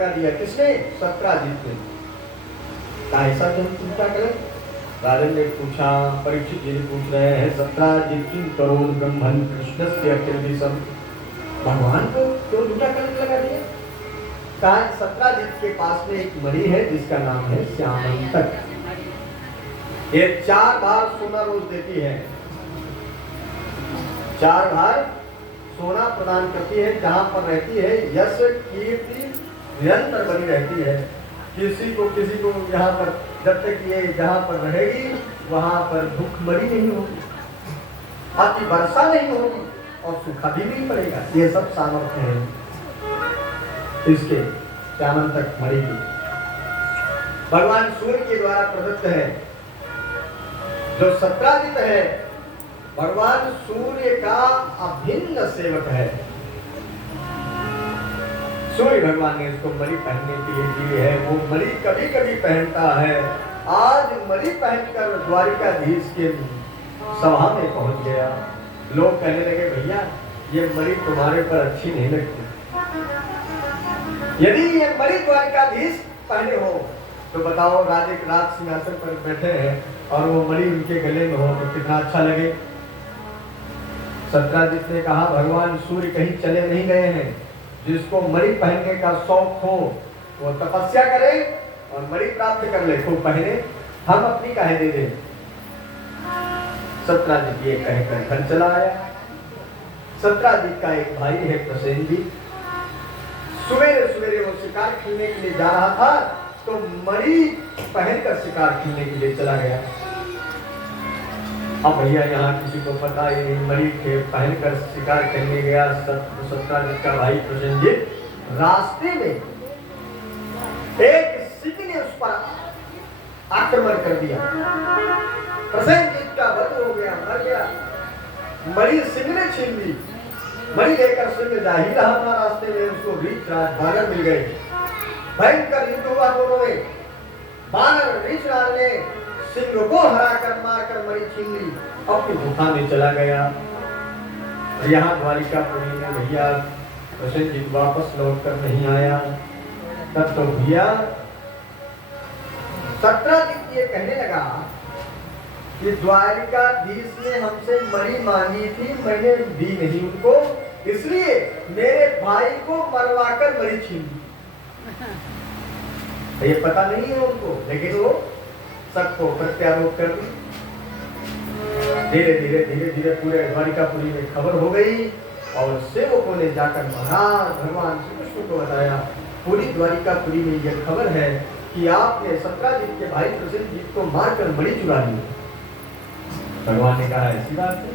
लगा दिया। किसने? सत्राजित ने। ऐसा क्यों चिंता करें? राजन ने पूछा, परीक्षित जी पूछ रहे हैं, सत्राजित किं करोड़ ब्रह्मन् कृष्णस्य किल्बिषम्, भगवान को क्यों झूठा कलंक लगा दिया? कहा सत्राजित के पास में एक मणि है जिसका नाम है श्यामंतक। ये 4 बार सोना रोज देती है, 4 बार सोना प्रदान करती है। जहां पर रहती है यश कीर्ति निरंतर बनी रहती है। किसी को यहाँ पर जब तक ये जहाँ पर रहेगी वहां पर भूखमरी नहीं होगी, अति वर्षा नहीं होगी और सूखा भी नहीं पड़ेगा। ये सब सामर्थ्य है इसके श्यामंतक मणि की। भगवान सूर्य के द्वारा प्रदत्त है। जो सत्राजित है भगवान सूर्य का अभिन्न सेवक है। सूर्य भगवान ने इसको मणि पहनने के लिए दी है। वो मणि कभी कभी पहनता है। आज मणि पहनकर द्वारिकाधीश के सभा में पहुंच गया। लोग कहने लगे भैया ये मणि तुम्हारे पर अच्छी नहीं लगती। यदि ये मणि द्वारिकाधीश पहने हो तो बताओ, राजे राज सिंहासन पर बैठे हैं और वो मणि उनके गले में हो तो कितना अच्छा लगे। सत्राजित ने कहा भगवान सूर्य कहीं चले नहीं गए हैं। जिसको मणि पहनने का शौक हो वो तपस्या करे और मणि प्राप्त कर ले, खूब पहने, हम अपनी काहे दे दें। सत्राजित ये कहकर घर चला आया। सत्राजित का एक भाई है प्रसेनजित। सवेरे सवेरे वो शिकार खेलने के लिए जा रहा था तो मणि पहनकर शिकार खेलने के लिए चला गया। अब भैया यहाँ किसी को पता ही नहीं, मणि के पहनकर शिकार करने गया सत्राजित का भाई प्रसेनजित। रास्ते में एक सिंह ने उस पर आक्रमण कर दिया। प्रसेनजित का वध हो गया, मर गया। मणि सिंह ने छीन ली। मणि लेकर सिंह जा ही रहा था, रास्ते में उसको रीछराज बानर मिल गए। भयंकर युद्ध हुआ दोनों में। बानर रीछराज ने सिंह को हराकर मारकर मणि छीन ली, अपनी गुफा में चला गया। यहाँ द्वारिकापुरी में भैया प्रसेनजित वापस लौट कर नहीं आया। तब तो भैया सत्राजित ये कहने लगा कि द्वारिकाधीश ने हमसे मणि मांगी थी, मैंने दी नहीं उनको, इसलिए मेरे भाई को मरवाकर मणि छीन ली। ये पता नहीं है उनको, लेकिन वो सबको प्रत्यारोप कर दी। धीरे धीरे पूरे द्वारिकापुरी में खबर हो गई और सेवकों ने जाकर महाराज भगवान श्री कृष्ण को बताया। पूरी द्वारिकापुरी में यह खबर है कि आपने सत्राजित के भाई प्रसेनजित को मारकर मणि चुरा ली। भगवान ने कहा ऐसी बात है।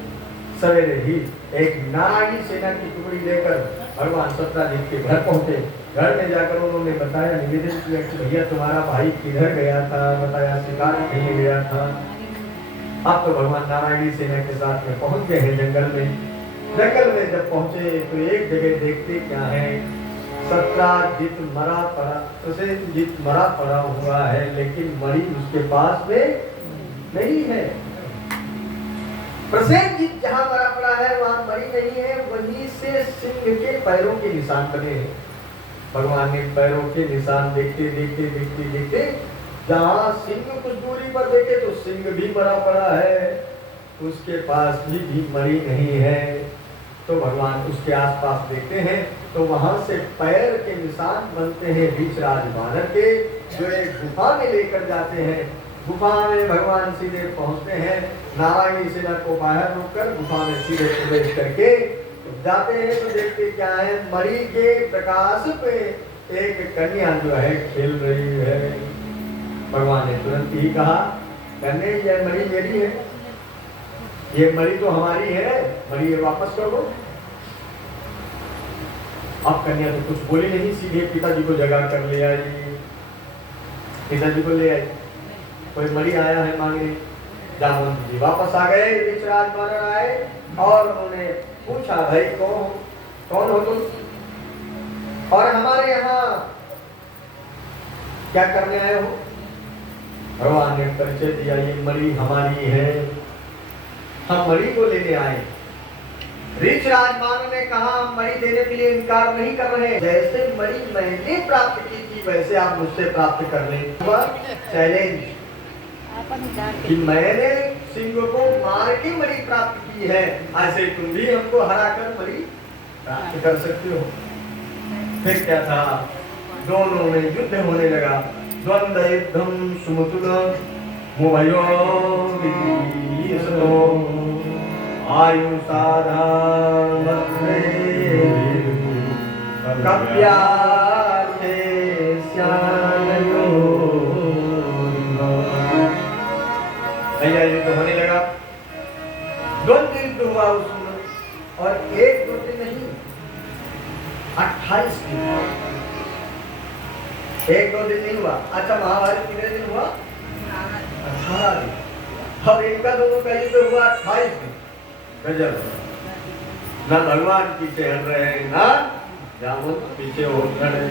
सवेरे ही एक नारायणी सेना की टुकड़ी लेकर भगवान सत्राजित के घर पहुंचे। घर में जाकर उन्होंने बताया, निवेदन किया कि भैया तुम्हारा भाई किधर गया था, बताया शिकार खेलने गया था। अब तो भगवान नारायणी सेना के साथ में पहुंच गए हैं जंगल में। जंगल में जब पहुंचे तो एक जगह देखते क्या है, सत्राजित मरा पड़ा, प्रसेनजित मरा पड़ा हुआ है, लेकिन मणि उसके पास में नहीं है। प्रसेनजित जहां मरा पड़ा है वहां मणि नहीं है। वहीं से सिंह के पैरों के निशान बने हैं। भगवान ने पैरों के निशान देखते जहां सिंह कुछ दूरी पर देखे तो सिंह भी मरा पड़ा है, उसके पास भी मणि नहीं है। तो भगवान उसके आसपास देखते हैं तो वहां से पैर के निशान बनते हैं रीछराज बानर के, जो एक गुफा में लेकर जाते हैं। गुफा में भगवान सीधे पहुंचते हैं। नारायणी सेना को बाहर रोककर गुफा में सीधे प्रवेश करके जाते हैं तो देखते क्या है, मणि के प्रकाश पे एक कन्या जो है खेल रही है। भगवान ने तुरंत ही कहा, कन्या ये मणि मेरी है, ये मणि तो हमारी है, मणि ये वापस कर दो। अब कन्या तो कुछ बोली नहीं, सीधे पिताजी को जगा कर ले आई। पिताजी को ले आई, कोई मणि आया है मांगने। जामुन जी वापस आ गए। रीछराज बानर आए और उन्होंने पूछा, भाई कौन हो तुम और हमारे यहाँ क्या करने आए हो? भगवान ने परिचय दिया, ये मणि हमारी है, हम मणि को लेने आए। ऋष राजमान ने कहा हम मणि देने के लिए इनकार नहीं कर रहे, जैसे मणि मैंने प्राप्त की थी वैसे आप मुझसे प्राप्त कर ले। चैलेंज कि मैंने सिंह को मार के मणि प्राप्त की है, ऐसे तुम भी हमको हरा कर मणि प्राप्त कर सकते हो। फिर क्या था, दोनों में युद्ध होने लगा। द्वंद्व युद्धम सुमुतुल मुभयो विधिसतो आयु साधान कप्यार्थे स्यानयो। भैया युद्ध होने लगा, द्वंद्व युद्ध हुआ उसमें, और एक दो दिन नहीं 28 दिन, एक दो दिन नहीं हुआ। अच्छा महाभारत कितने दिन हुआ? 18 दिन। अब इनका दोनों का युद्ध हुआ 28 दिन। गजब, ना भगवान पीछे हट रहे हैं, ना जामुन पीछे हो रहे,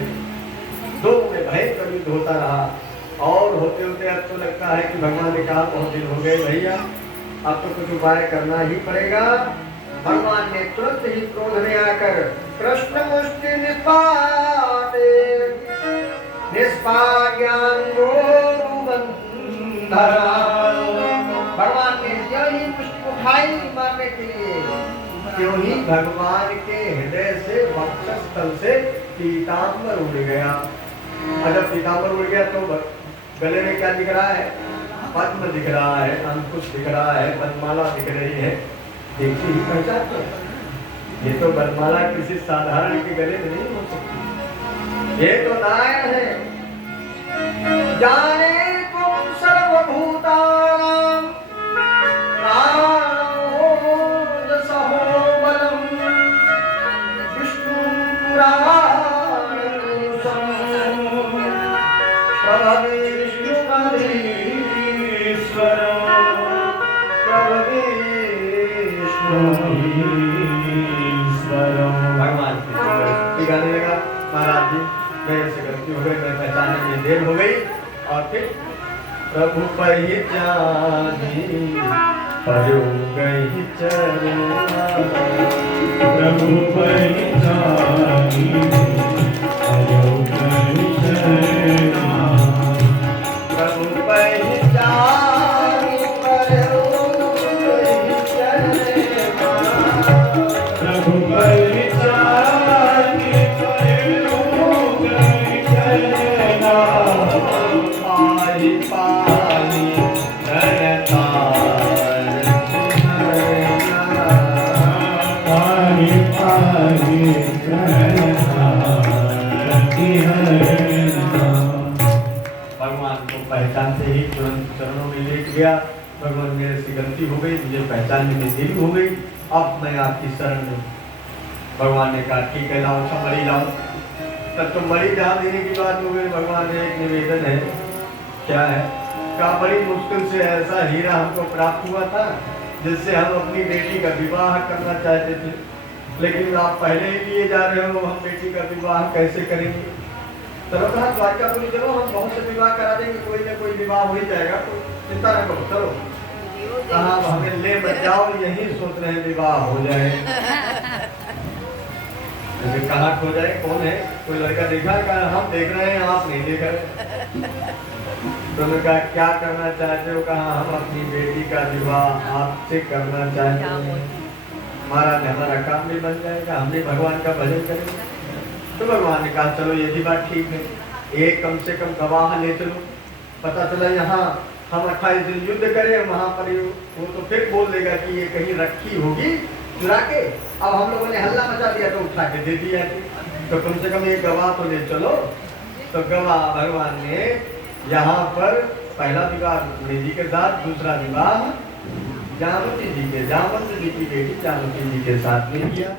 दोनों में भयंकर युद्ध होता रहा। और होते होते अब तो लगता है कि भगवान ने कहा बहुत दिन हो गए भैया, अब तो कुछ उपाय करना ही पड़ेगा। भगवान ने तुरंत ही क्रोध में आकर कृष्ण मुष्टि निपाते निष्पाज्ञांगो बंधरा, भगवान ने जो ही मुष्टि उठाई मारने के लिए, क्यों ही भगवान के हृदय से वक्षस्थल से पीतांबर उड़ गया। और जब पीतांबर उड़ गया तो गले में क्या दिख रहा है? पद्म दिख रहा है, अंकुश दिख रहा है, वनमाला दिख रही है। देखिए ही पहचानते हैं, ये तो वनमाला किसी साधारण के गले में नहीं हो सकती, ये तो नारायण है। जाने तुम सर्वभूतानां सहोबलम विष्णु पुराण प्रभवे भगवान गाने लगा, महाराज जी मेरे से गलती हो गई, मैं पहचानने में देर हो गई। और फिर प्रभु पहचानी परो गई चरना, प्रभु पहचानी परो गई चरना, प्रभु पहचानी परो गई चरना, प्रभु पहचानी परो गई चरना, पाहि पाहि धनतार पाहि पाहि भगवान को पहचानते ही तुरंत चरणों में लेट गया। भगवान मेरे से गलती हो गई, मुझे पहचानने में देरी हो गई, अब मैं आपकी शरण में। भगवान ने कहा ठीक है, लाओ सब मरी लाओ। तब तो मरी जहाँ देने की बात हो गई, भगवान ने एक निवेदन है, क्या है? कहा बड़ी मुश्किल से ऐसा हीरा हमको प्राप्त हुआ था जिससे हम अपनी बेटी का विवाह करना चाहते थे, लेकिन आप पहले ही लिए जा रहे हो, हम बेटी का विवाह कैसे करेंगे? चलो कहा द्वारकापुरी चलो, हम बहुत से विवाह करा देंगे, कोई ना कोई विवाह हो ही जाएगा, तो चिंता न करो, चलो। कहा हमें ले मत जाओ, यही सोच रहे हैं विवाह हो जाए। कहाँ खो जाए, कौन है? कोई लड़का देखा? कहा हम देख रहे हैं, आप नहीं देख रहे। तो उन्होंने कहा क्या करना चाहते हो? कहा हम अपनी बेटी का विवाह आपसे करना चाहते हैं, महाराज हमारा काम भी बन जाएगा, हम भी भगवान का भजन करेंगे। तो भगवान ने कहा चलो ये भी बात ठीक है, एक कम से कम गवाह ले चलो। पता चला यहाँ हम 28 दिन युद्ध करें, वहां पर वो तो फिर बोल देगा कि ये कहीं रखी होगी चुरा के। अब हम लोगों ने हल्ला मचा दिया तो उठा के दे दिया, तो कम से कम एक गवाह तो ले चलो। तो गवाह भगवान ने यहाँ पर पहला विवाह रुक्मिणी जी के साथ, दूसरा विवाह जामवंती जी की बेटी जामवती जी के साथ में किया।